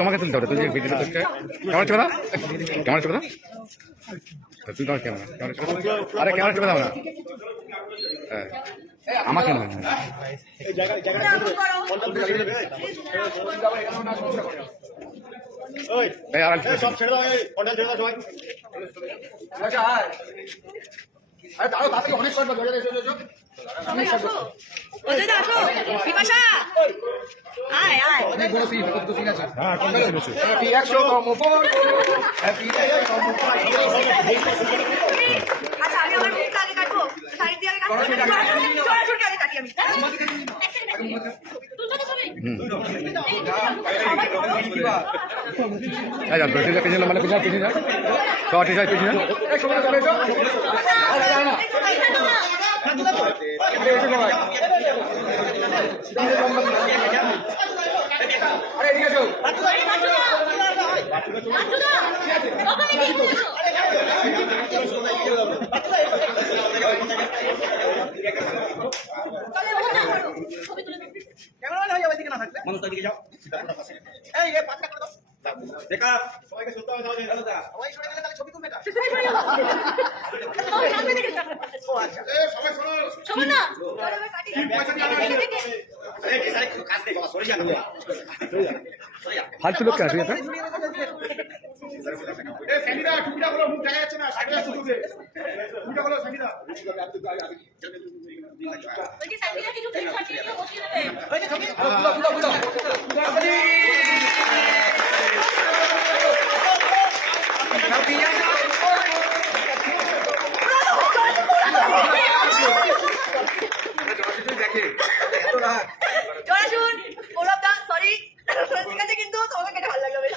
তোমাকে তুলতে হবে, তুমি ভিডিওটা করতে ক্যামেরা চলে দাও, ক্যামেরা চলে দাও, তুই তোমার ক্যামেরা আরে ক্যামেরা চলে দাও না, আমাকে না সব ছেড়ে দাও, ছেড়ে দাও সবাই। আচ্ছা আরে দাঁড়াও, তাড়াতাড়ি অনেক শট বাজে, অনেক শট বাজে। ওদের আসো বিপাশা আয় আয় অনেক বড় সিন, কত সিন আছে। হ্যাঁ কোন জায়গায় বসে হ্যাপি 100 কম উপর হ্যাপি 100 কম উপর। আচ্ছা আমি আমার মুখটা আগে কাটবো, সাইড দিয়ে আগে কাটবো, চড়াচড়ি আগে কাটি আমি। এই যা পেছনে পেছনে মানে পেছনে পেছনে যা শর্ট হিসাবে পেছনে এই সময় চলে এসো। আরে যায় না আরে এদিকে এসো। ক্যামেরাম্যান হয়ে যাবে, এদিকে না থাকলে মানুষ দিকে যাও, এই এ পাটটা করে দাও দেখা সবাইকে শুনতে হবে, সবাই সবাই সরে গেলে তাহলে ছবি তুলবে না। ও আচ্ছা সবাই শোনো শোনো না, চলো এবার কাটি। কাজ নেই বাবা, সরে যা ফালতু লোক কে আছে এটা? এই স্যানিদা টুপিটা হলো, মুখ দেখা যাচ্ছে না, সাইডে শুধু দে টুপিটা হলো স্যানিদা। ওই যে সাইডে কিছু ক্লিপ ছাড়িয়ে নিয়ে বসিয়ে দেবে। এই যে ছবি বুঝা জোড়াশুন ওরব দা সরি, ঠিক আছে কিন্তু তোমাকে কেটে ভালো লাগলো বেশি।